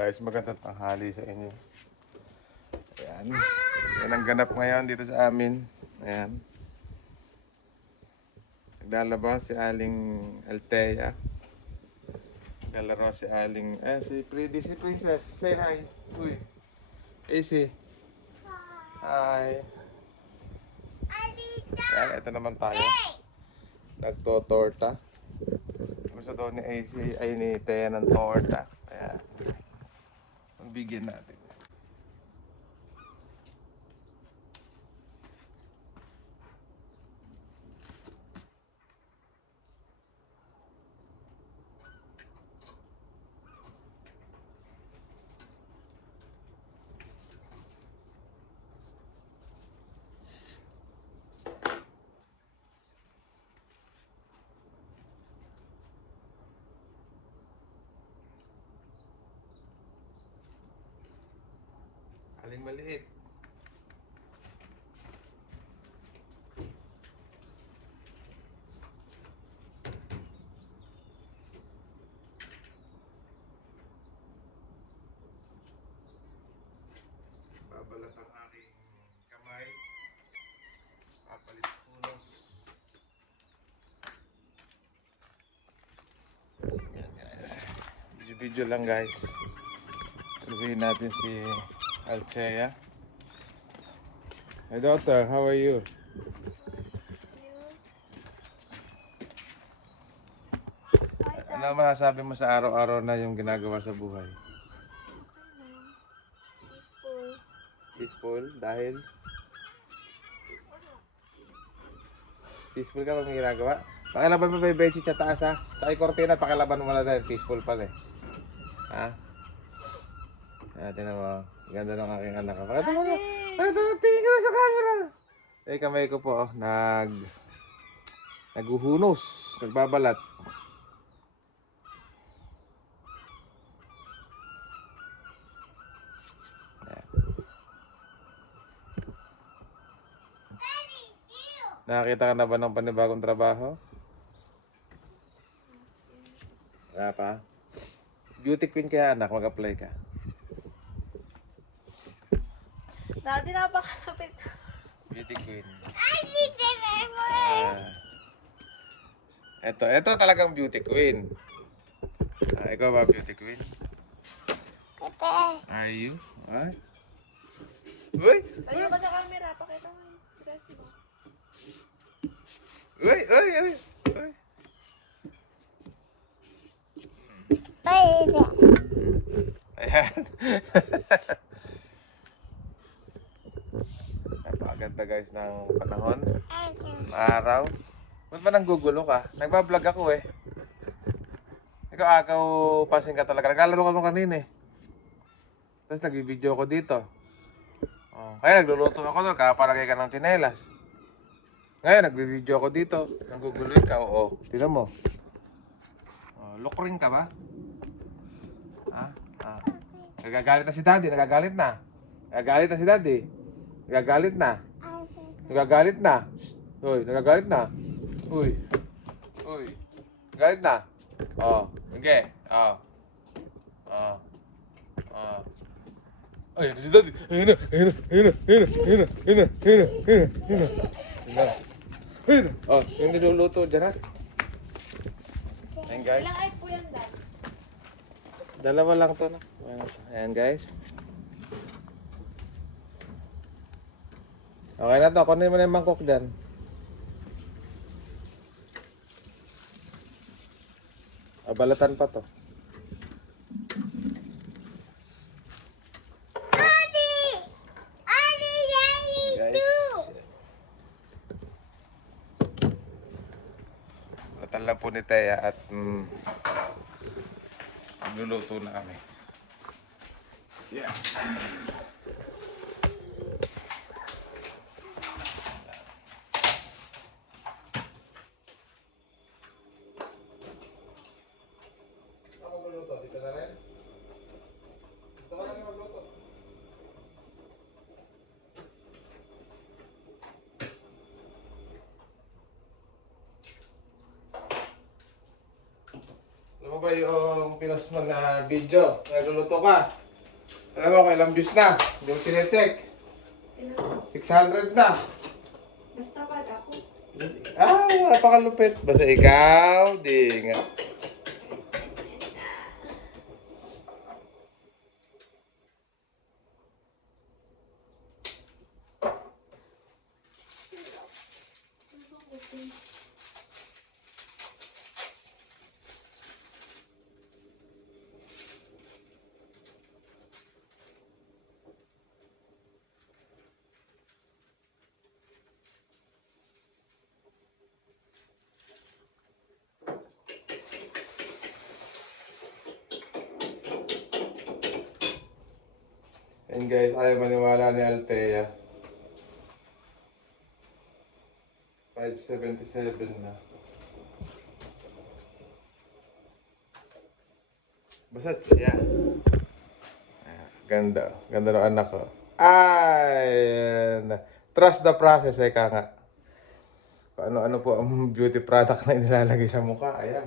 guys, magandang tanghali sa inyo. Ayan. Yan ang ganap ngayon dito sa amin. Ayan. Naglalaba si Aling Althea. Naglalaro si Aling... si Princess. Say hi. Uy. AC. Hi. Ayan, ito naman tayo. Nagtotorta. Gusto daw ni AC ay ni Thea ng torta. Ayan. Bigyan natin. Aling maliit. Babalat ang aking kamay. Papalit ulos. Yan guys. Video lang guys. Tuloyin natin si Althea. Hey daughter, how are you? Ano masasabi mo sa araw-araw na yung ginagawa sa buhay? Peaceful? Dahil? Peaceful ka ba may ginagawa? Pakilaban mo ba yung bedsheet sa taas ha? Saka yung kortina, pakilaban mo na dahil peaceful pala eh. Ha? Tinan mo. Ganda ng aking anak. Pakita mo na. Pakita mo. Tingin ka na sa camera. Eh kamay ko po. Naghuhunos. Nagbabalat. Nakakita ka na ba ng panibagong trabaho? Wala pa? Beauty queen kaya anak. Mag-apply ka. Dati napakalapit. Beauty queen. Ito talagang beauty queen. Ikaw ba beauty queen? Are you? What? Uy! Tayo ka sa camera. Pakita mo yung dress mo. Uy! Uy! Uy! Uy! Ayan. Napakaganda guys ng panahon. Araw. Ba't ba nanggugulo ka? Nagbablog ako eh. Ikaw pasing ka talaga. Naglalaro ka mo kanina eh. Tapos nagbibideo ako dito. Kaya nagluluto ako doon. Kapalagay ka ng tsinelas. Ngayon nagbibideo ako dito. Nanggugulo ikaw. Tignan mo. Look rin ka ba? Nagagalit na si daddy. Nagagalit na. Nagagalit na si daddy. Nagagalit na. Nagagalit na. Uy, nagagalit na. Uy. Uy. Nagagalit na. Okay. Ayun na si daddy. Ayun na. Ayun na. Ayun na. Ayun na. Ayun na. Ayun na. Ayun na. Ayun na. Ayun na. Ayun na. Yung niluluto dyan ha. Ayan guys. Ilang egg po yan, Dad? Dalawa lang to na. Ayan guys. Okay na to. Kunin mo na yung mangkok dyan. Balatan pa to. Guys. Balatan lang po ni Thea at magluluto na kami. Yeah. Dito na rin? Dito ka lang magluto. Alam mo mo ba yung pinost mo na video? Nagluluto ka. Alam mo, kailang views na. Hindi mo chinecheck. Ilan? 600 na. Basta pag ako. Napakalupit. Basta ikaw, di nga. And guys, ayaw maniwala ni Althea. 577 na. Basta siya. Ganda. Ganda ng anak ko. Trust the process, ka nga. Ano po ang beauty product na inilalagay sa mukha. Ayan.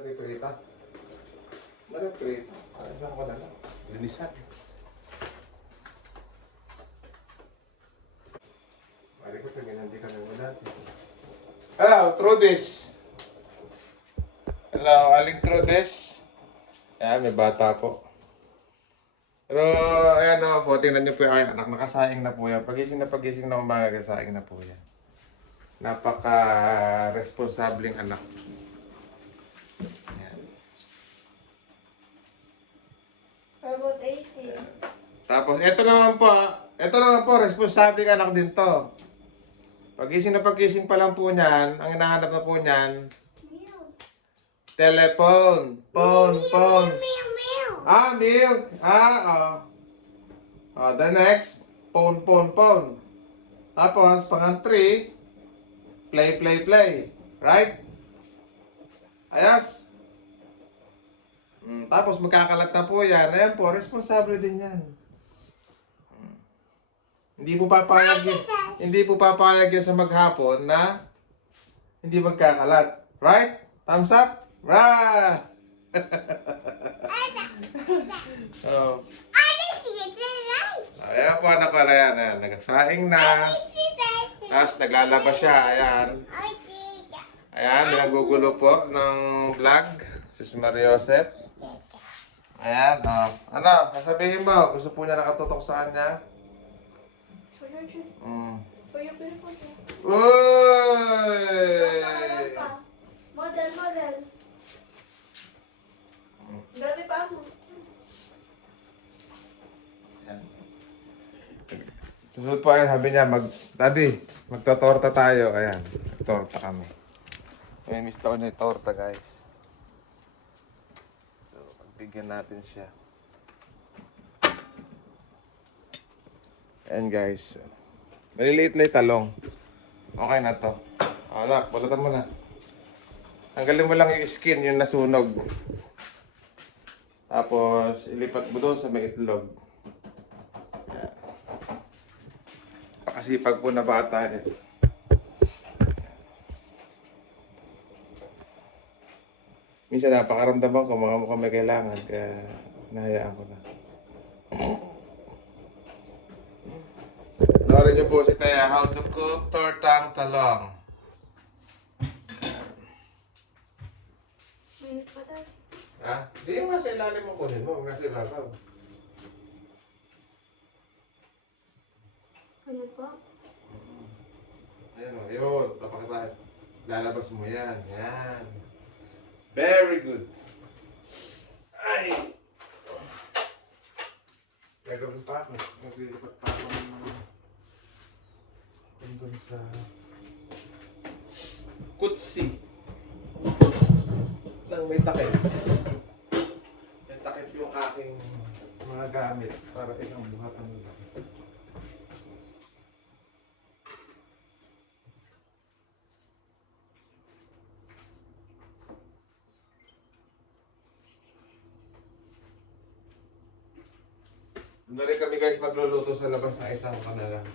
May prita. May prita. Saan ko na lang? Linisan. Mari ko ito, ginandi ka na muna. Hello, Trudis. Hello, Aling Trudis. Ayan, may bata po. Pero, ayan o po, tingnan niyo po yung aking anak. Nakasaing na po yan. Pagising na umaga, kasaing na po yan. Napaka-responsabling anak. About AC. Tapos, ito naman po, responsable anak din to. Pagising pa lang po niyan, ang hinahanap na po niyan, telephone. Phone. Milk. The next, phone. Tapos, pang 3, play. Right? Ayos? Tapos magkakalat na po yan. Ayan po, responsable din yan. Hindi po papayag yan sa maghapon na hindi magkakalat. Right? Thumbs up? Right! Oh. Ayan po, anak ko na yan. Ayan, nagsaing na. Tapos naglalaba siya. Ayan, nagugulo po ng vlog. Si Maria Joseph. Ayan, ano, sasabihin mo, gusto po niya nakatutok sa kanya? For your dress. For your beautiful dress. Uy! Model. Dami pa mo. Susunod po ayan, sabi niya, Daddy, magtotorta tayo. Ayan, magtorta kami. May miss daw niya yung torta, guys. Bigyan natin siya. Ayan guys. Maliliit lang yung talong. Okay na to. Anak, balatan mo na. Tanggalin mo lang yung skin, yung nasunog. Tapos, ilipat mo doon sa may itlog. Ayan. Pakasipag po na bata eh. Minsan napakaramdaman ko, mga mukhang may kailangan, kaya nahayaan ko na. Panoorin niyo po si Taya, how to cook tortang talong. Minute pa tayo. Ha? Hindi yung nasa ilalim mo kunin mo, nasa ilalim. Minute pa. Ayan o, yun. Papakita. Lalabas mo yan. Yan. Very good. Ay! Gagawin pa ako. Maglilipat pa ako ng doon sa kutsi. Nang may takip. May takip yung aking mga gamit para isang buhat ang laki. Doon kami guys magluluto sa labas na isang kanala.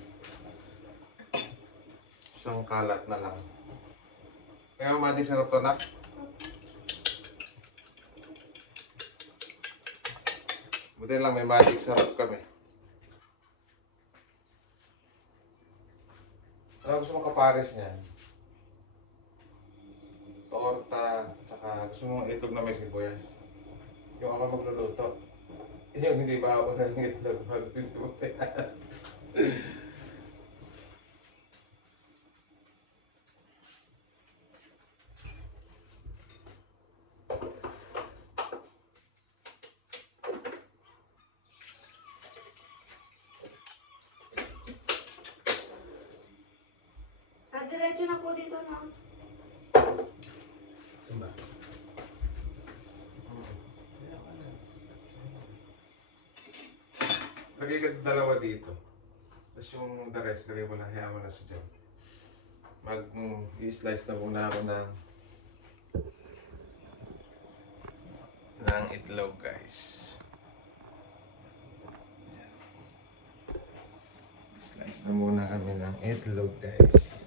Isang kalat na lang. Kaya magic sarap to na. Buti lang may magic sarap kami. Ano gusto mo kapares niyan? Torta, tsaka gusto mong itlog na may sibuyas. Yung ako magluluto. Yung hindi ba ako ng itlog mag-sibuyas? Diretso na po dito na. Sumba. Lagay ka dalawa dito. Tapos yung the rest, lagay mo na, hayaan mo na sa dyan. I-slice na muna ako ng itlog guys. Slice na muna kami ng itlog guys.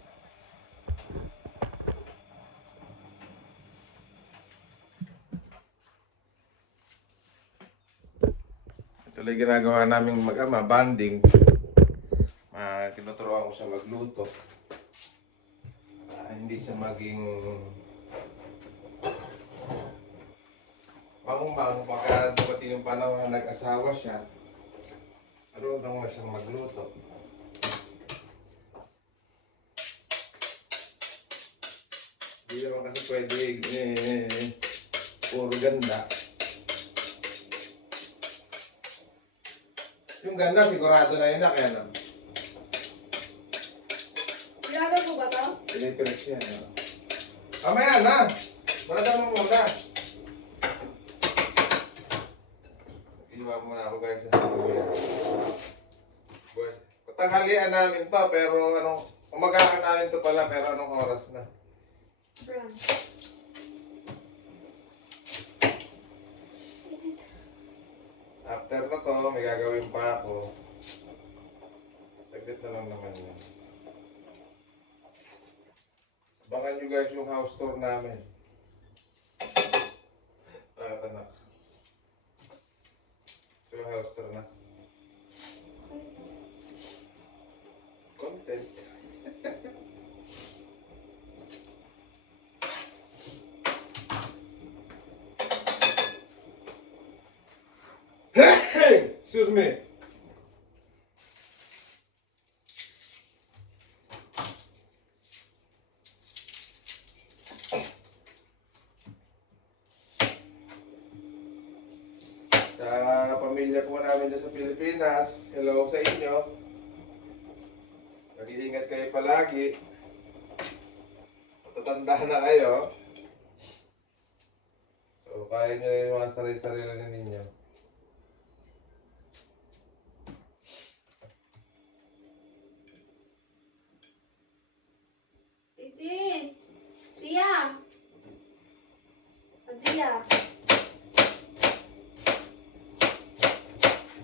Ito lang ginagawa naming mag-ama, banding. Tinuturuan ko siya magluto. Hindi siya maging bangung-bangung pagka dumating yung panahon na nag-asawa siya. Marunong mo na siyang magluto. Hindi naman kasi pwede puro ganda. Yung ganda sigurado na yun na kaya no? Ilagay mo ba ito? Pinipilis yan. No? Mamaya na! Maladan mo muna. Iwa muna ako guys sa kuya. Tanghalian namin to pero umagahan namin to pala pero anong oras na? Brown. After na to, may gagawin pa ako. Saglit na lang naman yun. Abangan nyo guys yung house tour namin. Nakatanak. So yung house tour na. Content. Excuse me. Sa pamilya po namin dyan sa Pilipinas, hello sa inyo. Mag-iingat kayo palagi. Matatanda na kayo. So, kaya nyo yung mga sarili-sarili na ninyo. Isi! Sia! Sia!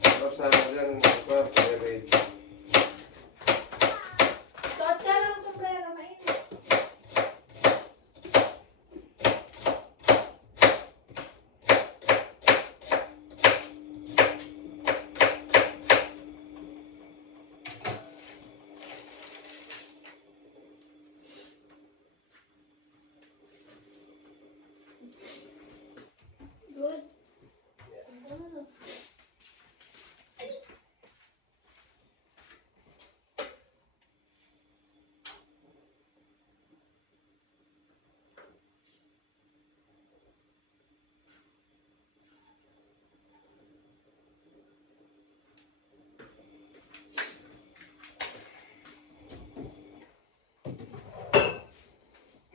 Sarap sana dyan, private. Suot ka lang sa sombrero, mainit. Good.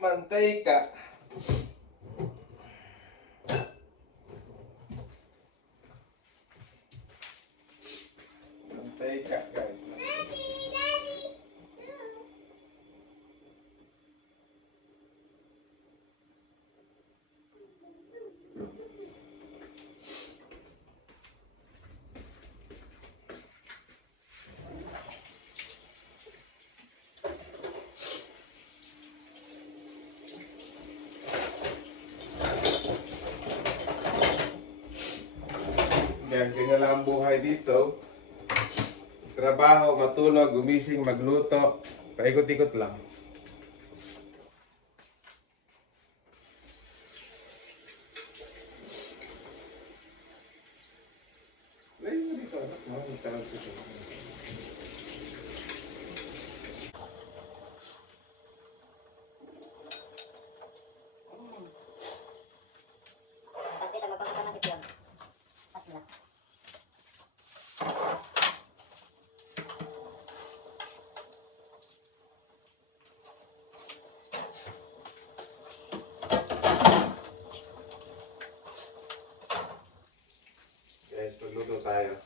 Manteca. Manteca, guys. Yan, ganyan lang ang buhay dito. Trabaho, matulog, gumising, magluto. Paikot-ikot lang. Layo mo dito. Hindi ka lang dito. Guys, magluto tayo.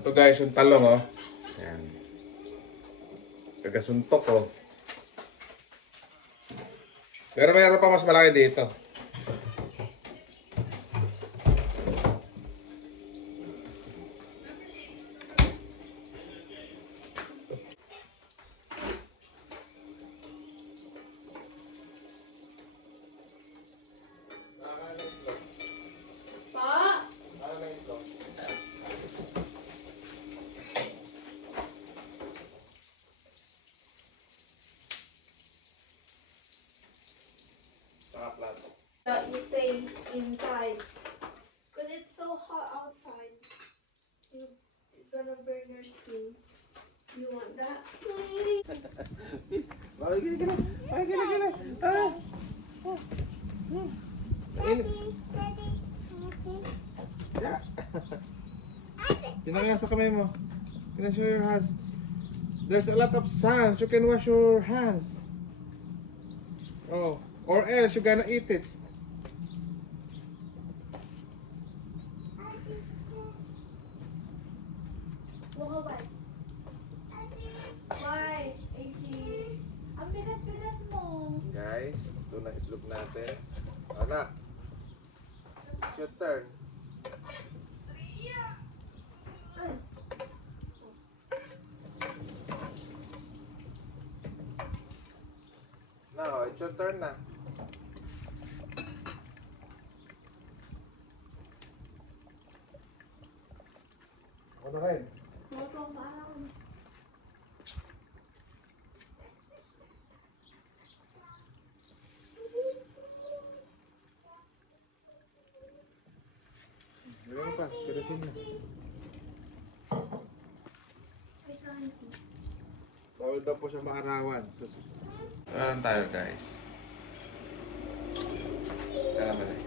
Ito guys, yung talong oh. Yan. Tagasuntok oh. Pero mayroon pa mas malaki dito. Pa? You stay inside. Because it's so hot outside. You're gonna burn your skin. You want that? Ay, gila. Ay, gila. Ah. Mainit. Yeah. Tinanggal sa kamay mo. Can I show your hands? There's a lot of sand. You can wash your hands. Oh, or else you're gonna eat it. Why? Why? AC. Ang bigat-bigat mo. Guys, ito na itlog natin. Anak, it's your turn. Ay. Now, it's your turn na. Ano rin? Moto, parang. Meron pa, kirasin na. Wait lang. Bawal daw po siya maarawan. Ayan tayo guys. Tara ba rin?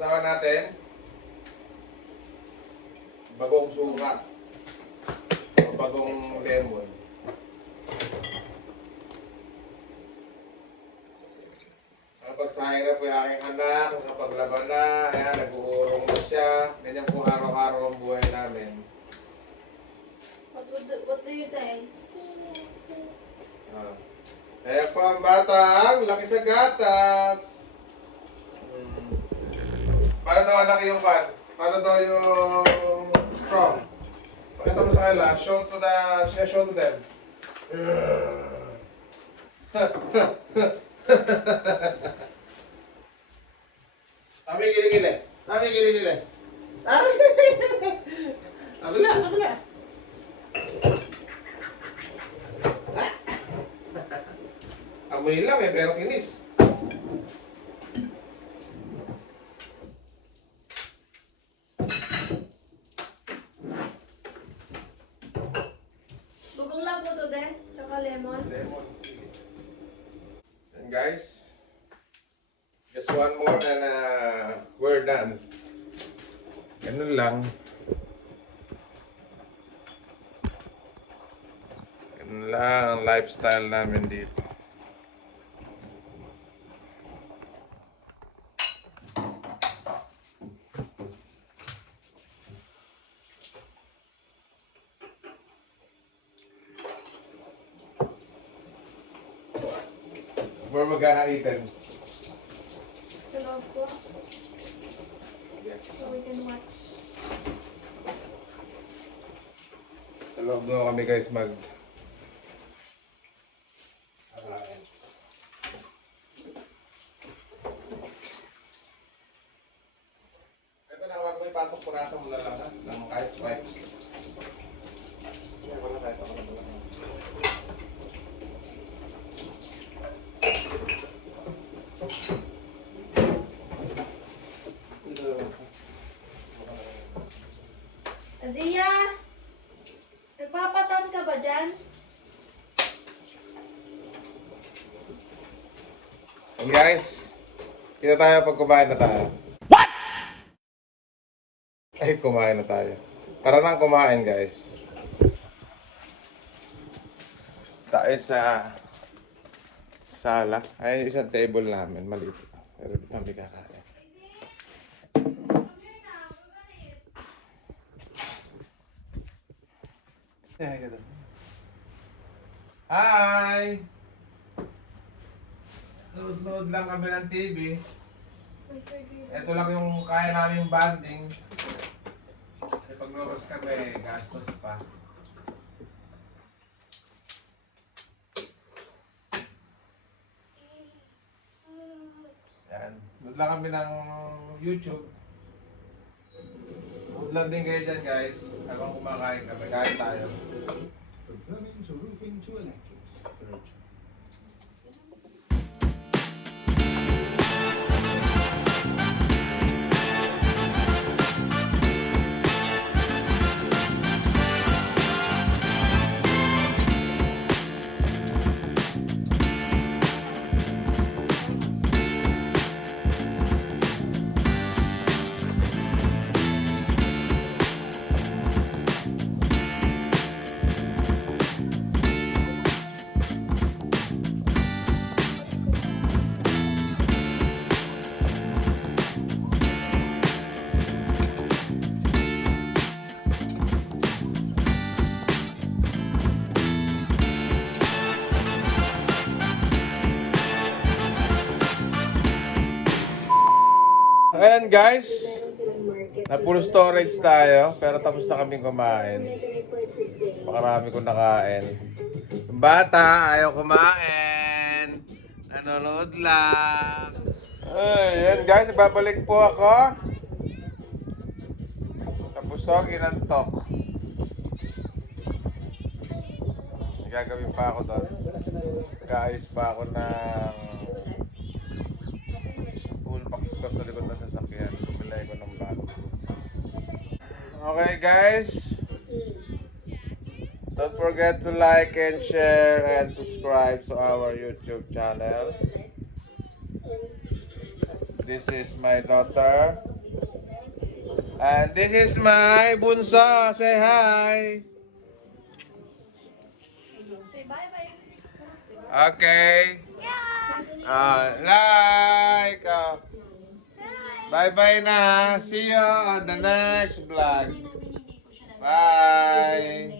Kasama natin bagong suka o bagong lemon. Kapag Nasasahin na po yung aking anak, nakapaglaba na, ayan, nag-uurong na siya. Ganyan po araw-araw ang buhay namin. What do you say? Ayan po ang batang, laki sa gatas. Paano daw anak yung kan? Paano daw yung strong? Pakita mo sa kanila, show to them. Kami gili-gili. Kami gili-gili. Kabila, kabila. Amoy lang eh, pero kinis. Bugong lang po to din, tsaka lemon. Lemon. And guys, just one more and we're done. Ganun lang. Ganun lang ang lifestyle namin dito. Where we gonna eat it? Sa loob ko. So we can watch. Sa loob daw kami guys mag... Ito na, wag mo ipasok, punasan mo na lang ha, ng kahit wipes. Wala kahit ako na wala. Azia! Nagpapatan ka ba dyan? And guys, kita tayo pag kumain na tayo. What? Ay, kumain na tayo. Tara nang kumain guys. Tayo sa sala. Ayun yung isang table namin, maliit. Pero dito kami kakain. Hi! Load lang kami ng TV. Ito lang yung kaya namin bonding. Kasi pag lumabas kami, gastos pa. Yan. Load lang kami ng YouTube. Load lang din kayo dyan guys. Habang kumakain kami, kain tayo. From plumbing to roofing to electrics, third choice. Ayan guys, na full storage tayo, pero tapos na kaming kumain. Pakarami kong nakain. Yung bata, ayaw kumain. Nanonood lang. Ayan guys, babalik po ako. Tapos inantok. Gagawin pa ako doon. Kaayos pa ako ng full box ko sa likod ng sasakyan. Bumilay ko ng bago. Okay guys. Don't forget to like and share and subscribe to our YouTube channel. This is my daughter. And this is my bunso. Say hi. Say bye-bye. Okay. Like. Bye-bye na. See you on the next vlog. Bye.